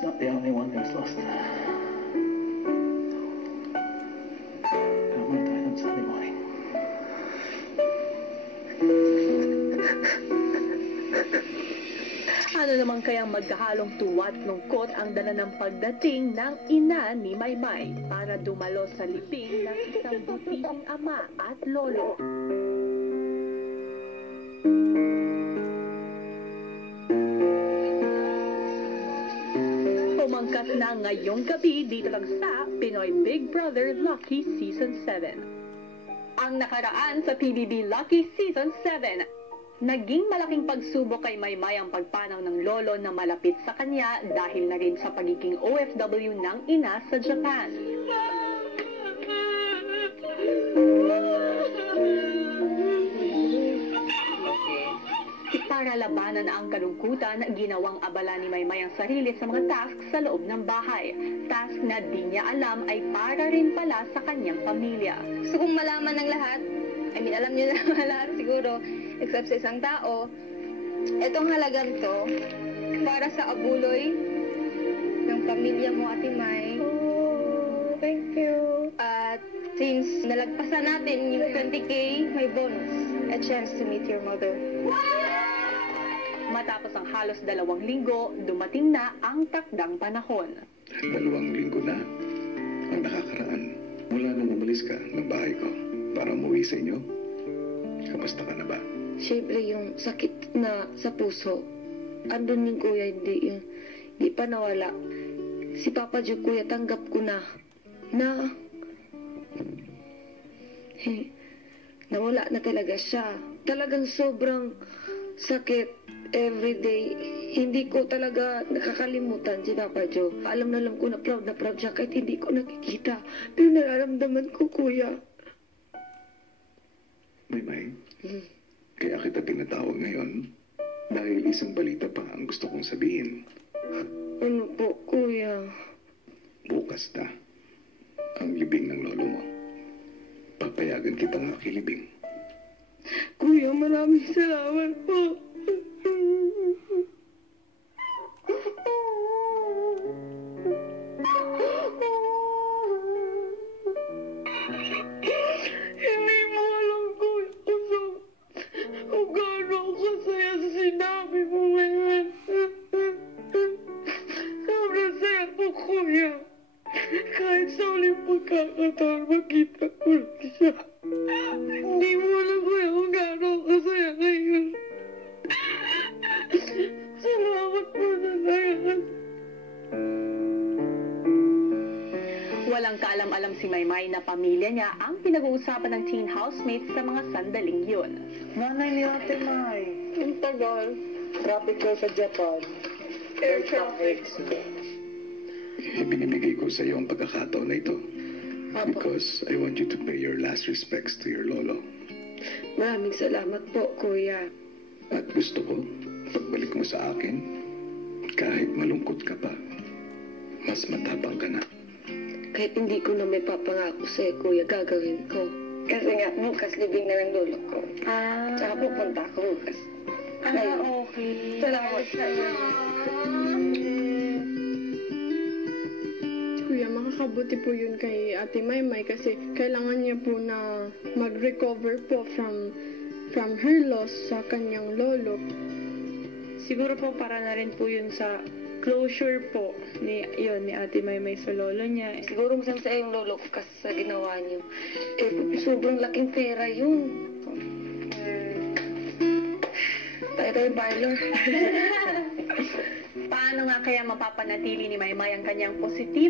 She's not the only one who's lost her. Tama tayo ng Sunday morning. Ano naman kayang magkahalong tuwa at lungkot ang dala ng pagdating ng ina ni Maymay para dumalo sa libing ng isang butihing ama at lolo. Pumangkat na ngayong gabi dito lang sa Pinoy Big Brother Lucky Season 7. Ang nakaraan sa PBB Lucky Season 7, naging malaking pagsubok kay Maymay ang pagpanaw ng lolo na malapit sa kanya dahil na rin sa pagiging OFW ng ina sa Japan. Para labanan ang kalungkutan, ginawang abala ni Maymay ang sarili sa mga tasks sa loob ng bahay. Task na di niya alam ay para rin pala sa kanyang pamilya. Gusto kong malaman ng lahat. Alam niyo na lahat siguro, except sa isang tao, etong halagang to, para sa abuloy ng pamilya mo, Ate May. Oh, thank you. At since nalagpasan natin yung 20K, may bonus. A chance to meet your mother. Matapos ang halos 2 linggo, dumating na ang takdang panahon. 2 linggo na ang nakakaraan mula nung umalis ka ng bahay ko para umuwi sa inyo. Kamusta ka na ba? Siyempre yung sakit na sa puso, andun yung kuya, hindi pa nawala. Si Papa Joe, kuya, tanggap ko na nawala na talaga siya. Talagang sobrang sakit everyday. Hindi ko talaga nakakalimutan si Papa Joe. Alam na alam ko na proud siya kahit hindi ko nakikita. Pero nararamdaman ko, kuya. Maymay, kaya kita tinatawag ngayon dahil isang balita pa ang gusto kong sabihin. Ano po, kuya? Bukas na ang libing ng lolo mo. Papayagan kitang makilibing. Kuya, maraming salamat po. Hindi mo alam, kuya, kung gaano ako kasaya sa sinabi mo ngayon. Sobrang saya po, kuya. Kahit sa uling pagkakataon, makita ko lang siya. Hindi mo alam, kuya, kung gaano ako kasaya ngayon. Salamat po sa lahat. Walang kaalam-alam si Maymay na pamilya niya ang pinag-uusapan ng teen housemates sa mga sandaling yun. Nanay ni Ate May. Ang tagal. Traffic daw sa Japan. Air traffic. Ibinibigay ko sa iyo ang pagkakataon na ito Apo. because I want you to pay your last respects to your lolo. Maraming salamat po, kuya. At gusto ko, pagbalik mo sa akin, kahit malungkot ka pa, mas matapang ka na. Kahit hindi ko na may papangako sa'yo, kuya, gagawin ko. Kasi nga, bukas libing na ng lolo ko. Tsaka pupunta ako bukas. Okay. Salamat sa'yo. Kuya, makakabuti po yun kay Ate Maymay kasi kailangan niya po na mag-recover po from her loss sa kanyang lolo. Siguro po para na rin po yun sa closure po ni Ate Maymay sa lolo niya. Siguro masaya yung lolo ko kasi sa ginawa niyo. Sobrang laking pera yun. Tayo parlor. Paano nga kaya mapapanatili ni Maymay ang kanyang positibo